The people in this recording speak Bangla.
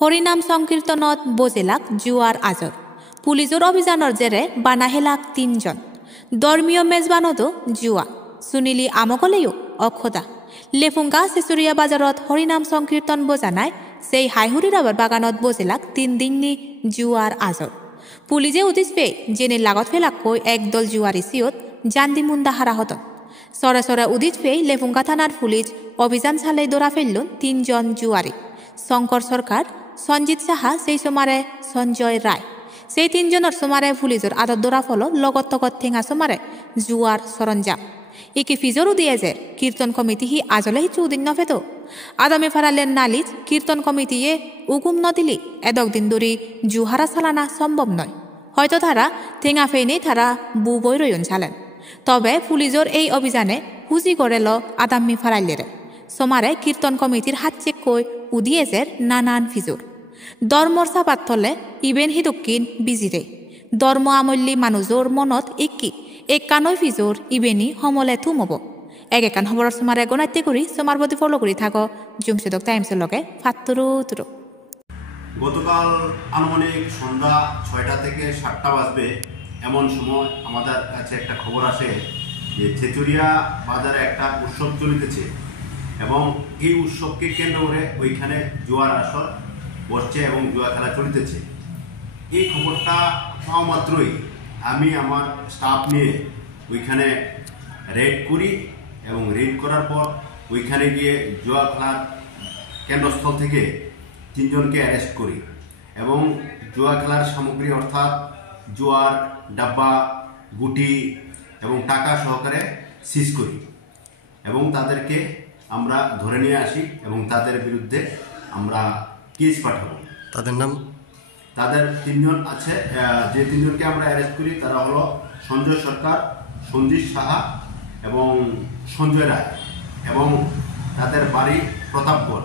হরিনাম সংকীর্তনত বজেলাক জুয়ার আজর পুলিজৰ অভিযানৰ জেৰে বানাহেলাক 3 জন ধৰ্মীয় মেজবানতো জুয়া সুনিলি আমকলেও অক্ষতা লেফুঙ্গা চেচুরিয়া বাজারত হরিনাম সংকীর্তন বজানায় সেই হাইহুরি রাবার বাগানত বজেলাক 3 দিননি জুয়ার আজর পুলিজে উদিস পে জেনে লাগত ফেলাকৈ একদল জুয়ারি সিয়ত জান্দি মুন্দা হারা হতন সরে সরে উদিত পে লেফুঙ্গা থানার পুলিশ অভিযান চালাই দৌড়া ফেললুন 3 জন জুয়ারি শঙ্কর সরকার সঞ্জিত সাহা সেই সমারে সঞ্জয় রায় সেই 3 জনের সমারে পুলিজর আদর দৌড়া ফল লগত তগত ঠেঙা সমারে জুয়ার সরঞ্জাম ইকি ফিজরও দিয়ে যে কীর্তন কমিটি হি আজলে হি চৌদিন নফেত আদামে ফারালের নালিজ কীর্তন কমিটিয়ে উগুম নদিলি এদক দিন দরি জুহারা চালানা সম্ভব নয় হয়তো তারা ঠেঙা ফেইনেই তারা বু বই রয়ন চালেন তবে পুলিজর এই অভিযানে হুজি করেল আদাম্মি ফারাইলেরে সমারে কীর্তন কমিটির হাত চেক কই উদিয়েজের নানান ফিজুর ধর্মর চাপাত থলে ইবেন হি দক্ষিণ বিজিরে ধর্ম আমল্লি মানুষৰ মনত একি একানৈ ফিজুর ইবেনি সমলে থুমব একান খবরের সমারে গণাত্য করি সমার প্রতি ফলো করে থাকো জুমসেদক টাইমসের লগে ফাত্তুরু তুরু গতকাল আনুমানিক সন্ধ্যা 6টা থেকে 7টা বাজবে এমন সময় আমাদের কাছে একটা খবর আসে যে চেচুরিয়া বাজারে একটা উৎসব চলিতেছে এবং এই উৎসবকে কেন্দ্র করে ওইখানে জুয়ার আসর বসছে এবং জুয়া খেলা চলিতেছে। এই খবরটা পাওয়া মাত্রই আমি আমার স্টাফ নিয়ে ওইখানে রেড করি এবং রেড করার পর ওইখানে গিয়ে জুয়া খেলার কেন্দ্রস্থল থেকে 3 জনকে অ্যারেস্ট করি এবং জুয়া খেলার সামগ্রী অর্থাৎ জুয়ার ডাব্বা গুটি এবং টাকা সহকারে সিজ করি এবং তাদেরকে আমরা ধরে নিয়ে আসি এবং তাদের বিরুদ্ধে আমরা কেস পাঠাবো। তাদের নাম তাদের 3 জন আছে, যে 3 জনকে আমরা অ্যারেস্ট করি তারা হলো সঞ্জয় সরকার, সঞ্জিত সাহা এবং সঞ্জয় রায় এবং তাদের বাড়ি প্রতাপগড়।